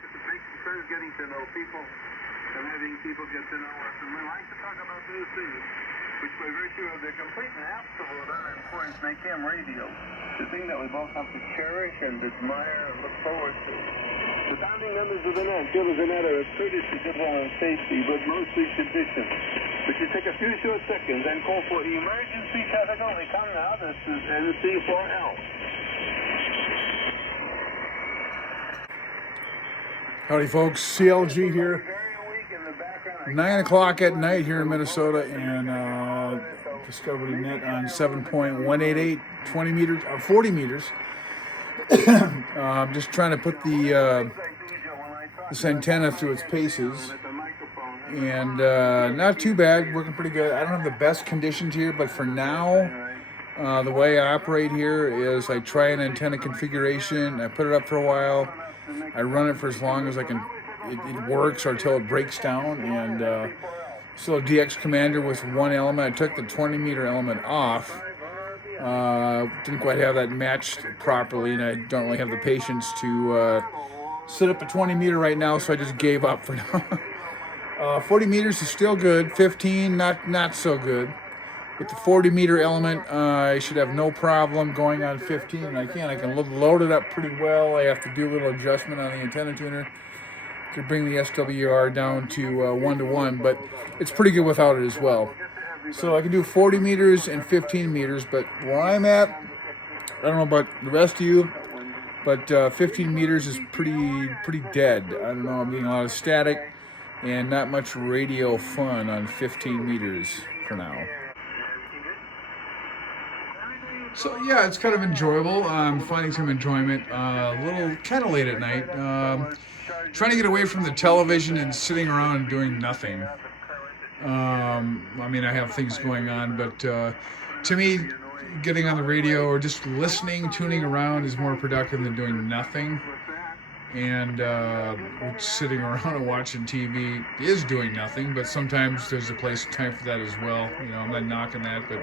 It's a big concern of getting to know people and having people get to know us. And we like to talk about those things, which by virtue of their complete and absolute unimportance make ham radio the thing that we both have to cherish and admire and look forward to. The founding members of the net feel as a net are as courtesy, civil, and safety, but mostly conditions. Would you take a few short seconds and call for emergency traffic only? Come now, this is NC4L. Howdy folks, CLG here. 9 o'clock at night here in Minnesota, and Discovery Net on 7.188, 20 meters, 40 meters. I'm just trying to put this antenna through its paces, and not too bad, working pretty good. I don't have the best conditions here, but for now, the way I operate here is I try an antenna configuration, I put it up for a while, I run it for as long as I can. It works or until it breaks down, and so DX Commander with one element. I took the 20 meter element off. Didn't quite have that matched properly, and I don't really have the patience to set up a 20 meter right now, so I just gave up for now. 40 meters is still good. 15 not so good. With the 40 meter element, I should have no problem going on 15. I can load it up pretty well. I have to do a little adjustment on the antenna tuner to bring the SWR down to 1-to-1, but it's pretty good without it as well. So I can do 40 meters and 15 meters, but where I'm at, I don't know about the rest of you, but 15 meters is pretty dead. I don't know, I'm getting a lot of static and not much radio fun on 15 meters for now. So yeah, it's kind of enjoyable. I'm finding some enjoyment. A little kind of late at night. Trying to get away from the television and sitting around and doing nothing. I mean, I have things going on, but to me, getting on the radio or just listening, tuning around is more productive than doing nothing. And sitting around and watching TV is doing nothing, but sometimes there's a place and time for that as well. You know, I'm not knocking that, but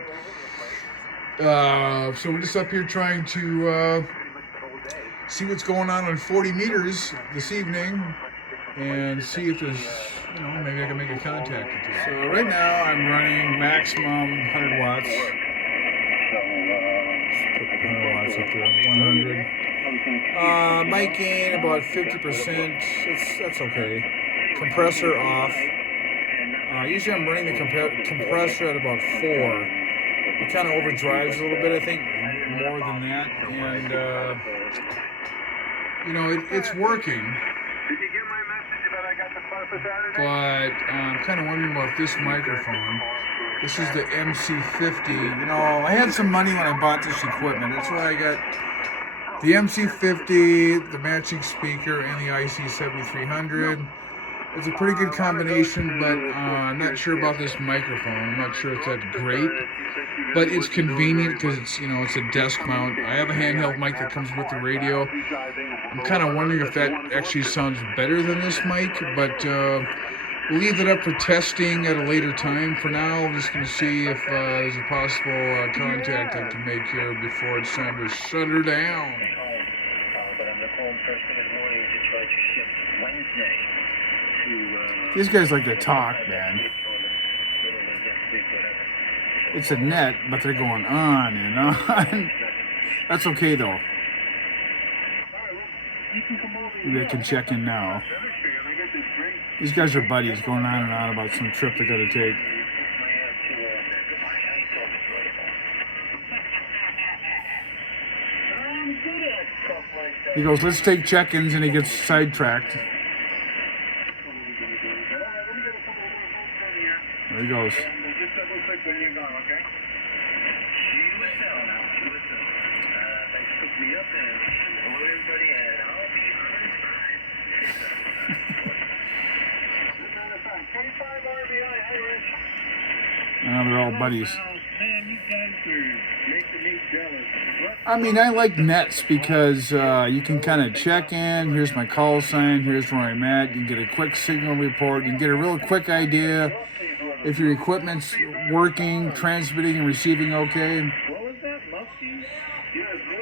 so we're just up here trying to see what's going on 40 meters this evening and see if there's, you know, maybe I can make a contact or two. So right now I'm running maximum 100 watts. Put 100 watts up to 100. Mic gain about 50%. That's okay. Compressor off. Usually I'm running the compressor at about 4. It kind of overdrives a little bit, I think, more than that, and you know, it's working. Did you get my message about I got the car for Saturday? But I'm kind of wondering about this microphone. This is the MC50. You know, I had some money when I bought this equipment. That's why I got the MC50, the matching speaker, and the IC7300. It's a pretty good combination, but I'm not sure about this microphone. I'm not sure it's that great, but it's convenient because it's, you know, it's a desk mount. I have a handheld mic that comes with the radio. I'm kind of wondering if that actually sounds better than this mic, but we'll leave it up for testing at a later time. For now, I'm just going to see if there's a possible contact I can make here before it's time to shut her down. These guys like to talk, man. It's a net, but they're going on and on. That's okay, though. Maybe I can check in now. These guys are buddies going on and on about some trip they got to take. He goes, let's take check-ins, and he gets sidetracked. There he goes. Now they're all buddies. I mean, I like nets because you can kind of check in. Here's my call sign. Here's where I'm at. You can get a quick signal report. You can get a real quick idea if your equipment's working, transmitting and receiving okay.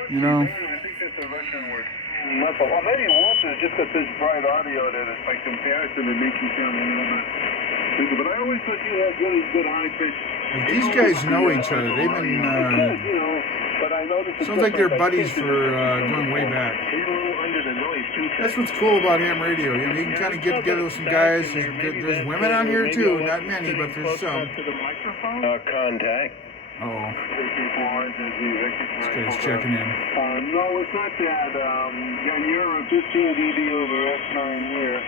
You know? I think that's a Russian word. Muffle. Well, maybe Wolf is just got this bright audio that if I compare it to the makes you sound a little bit. But I always thought you had really good high pitch. These guys know each other. They've been, sounds like they're buddies for going way back. That's what's cool about ham radio. You know, you can kind of get together with some guys. There's women on here too, not many, but there's some. Contact. Oh, this guy's checking in. No, it's not that. You're a 15 dB over S9 here.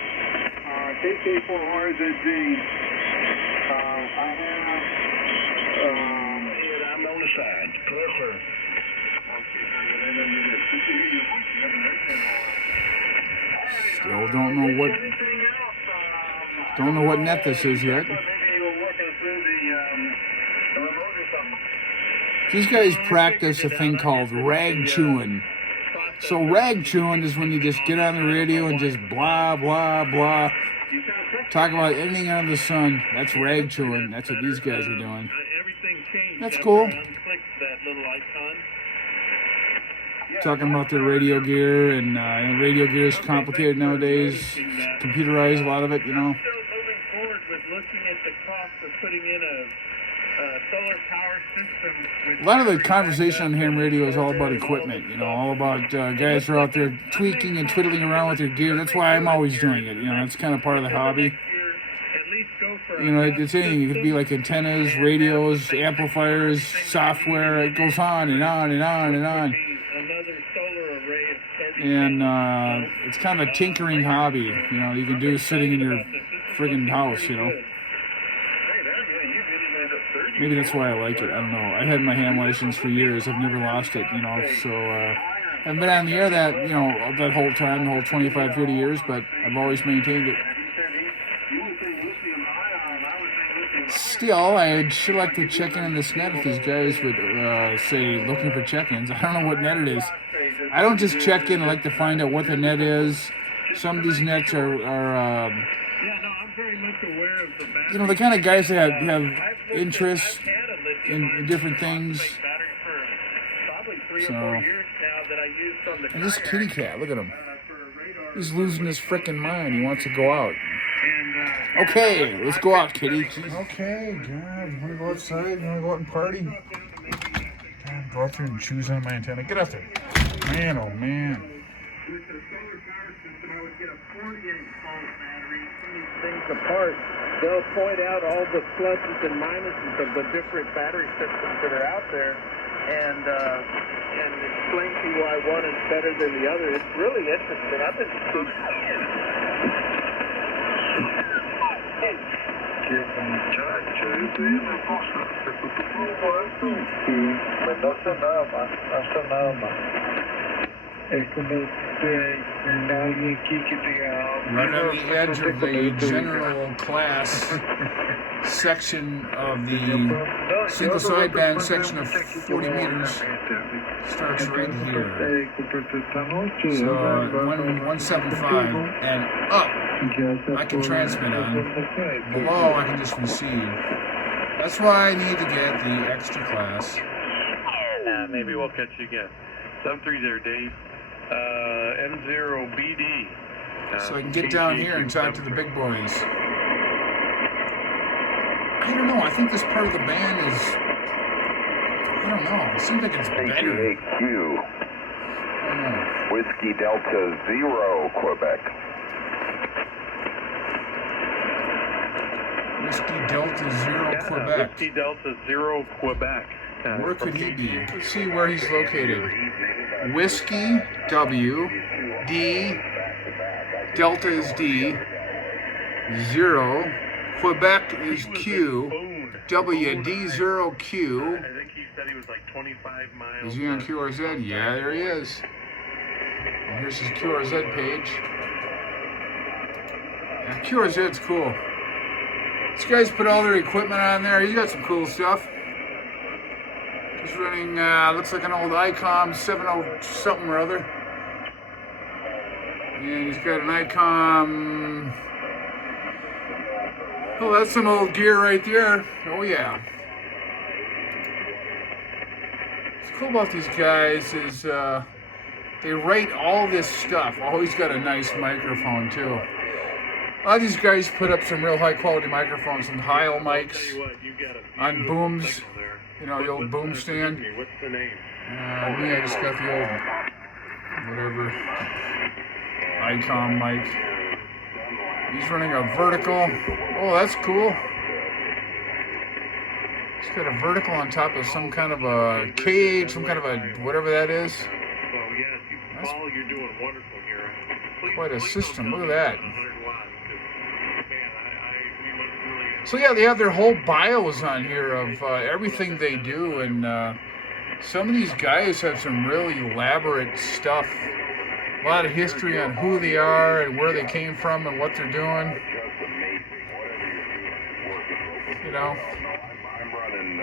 KK4RZZ. I'm on the side. Clear. Still don't know what net this is yet. These guys practice a thing called rag chewing. So rag chewing is when you just get on the radio and just blah, blah, blah. Talk about anything under the sun. That's rag chewing. That's what these guys are doing. That's cool. Talking about their radio gear, and radio gear is complicated nowadays. Computerized, a lot of it, you know. Still moving forward with looking at the cost of putting in a solar power system. A lot of the conversation on ham radio is all about equipment, you know, all about guys who are out there tweaking and twiddling around with their gear. That's why I'm always doing it, you know, it's kind of part of the hobby. You know, it's anything. It could be like antennas, radios, amplifiers, software. It goes on and on and on and on. And it's kind of a tinkering hobby, you know, you can do sitting in your friggin' house, you know. Maybe that's why I like it. I don't know. I had my ham license for years. I've never lost it, you know, so I've been on the air that, you know, that whole time, the whole 25, 30 years, but I've always maintained it. Still, I'd sure like to check in on this net if these guys would say looking for check-ins. I don't know what net it is. I don't just check in. I like to find out what the net is. Some of these nets are you know, the kind of guys that have interest in different things. So, and this kitty cat, look at him. He's losing his frickin' mind. He wants to go out. Okay, let's go out, kitty. Okay, God, you want to go outside? You want to go out and party? God, go out there and choose on my antenna. Get out there. Man, oh man. With the solar power system, I would get a 48-volt battery, put these things apart. They'll point out all the pluses and minuses of the different battery systems that are out there, and explain to you why one is better than the other. It's really interesting. I've been Right on the edge of the general class section of the single sideband section of 40 meters starts right here. So 175 and up I can transmit on. Below I can just receive. That's why I need to get the extra class. Maybe we'll catch you again. 730 Dave. M0BD. So I can get down here and talk to the big boys. I don't know. I think this part of the band is... I don't know. It seems like it's better. KQAQ. I don't know. Whiskey Delta 0, Quebec. Whiskey Delta 0, Quebec. Whiskey Delta 0, Quebec. Where could he be? Let's see where he's located. Whiskey, W, D, Delta is D, 0, Quebec is Q, W, D0, Q. I think he said he was like 25 miles. Is he on QRZ? Yeah, there he is. And here's his QRZ page. Yeah, QRZ's cool. These guys put all their equipment on there. He's got some cool stuff. He's running, looks like an old ICOM 70 something or other. And he's got an ICOM. Oh, that's some old gear right there. Oh, yeah. It's cool about these guys is they rate all this stuff. Oh, he's got a nice microphone too. A lot of these guys put up some real high quality microphones and Heil mics on booms. You know, the old boom stand. What's the name? Me, I just got the old, whatever, Icom mic. He's running a vertical. Oh, that's cool. He's got a vertical on top of some kind of a cage, some kind of a whatever that is. Well, yes, That's Paul, you're doing wonderful here. quite a system. Look at that. 100 watts. Man, we must really. So yeah, they have their whole bios on here of everything they do, and some of these guys have some really elaborate stuff. A lot of history on who they are and where they came from and what they're doing. You know. I'm running,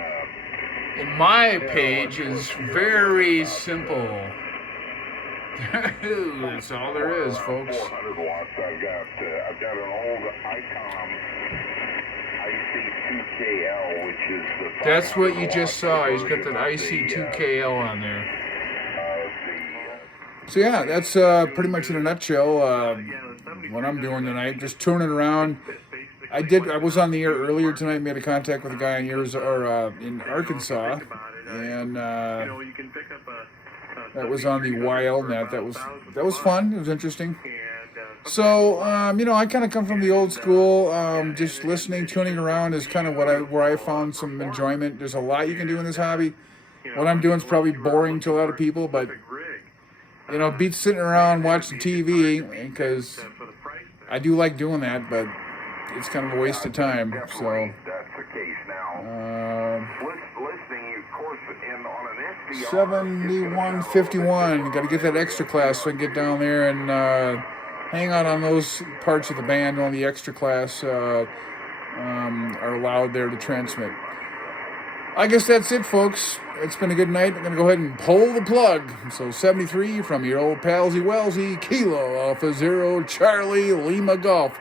And my page is very simple. That's all there is, folks. 400 watts. I've got an old Icom IC2KL, which is the. That's what you just saw. He's got that IC2KL on there. So yeah, that's pretty much in a nutshell what I'm doing tonight. Just touring around. I was on the air earlier tonight. Made a contact with a guy in Arkansas, and that was on the YLNet. That was fun. It was interesting. So I kind of come from the old school. Just listening, tuning around is kind of where I found some enjoyment. There's a lot you can do in this hobby. What I'm doing is probably boring to a lot of people, but beats sitting around watching TV, because I do like doing that, but it's kind of a waste of time. So, That's the case now. Listening, of course, on an SDR. 7151. Got to get that extra class so I can get down there and hang out on those parts of the band. Only the extra class are allowed there to transmit. I guess that's it, folks. It's been a good night. I'm going to go ahead and pull the plug. So 73 from your old palsy Wellsy, Kilo Alpha Zero Charlie Lima Golf.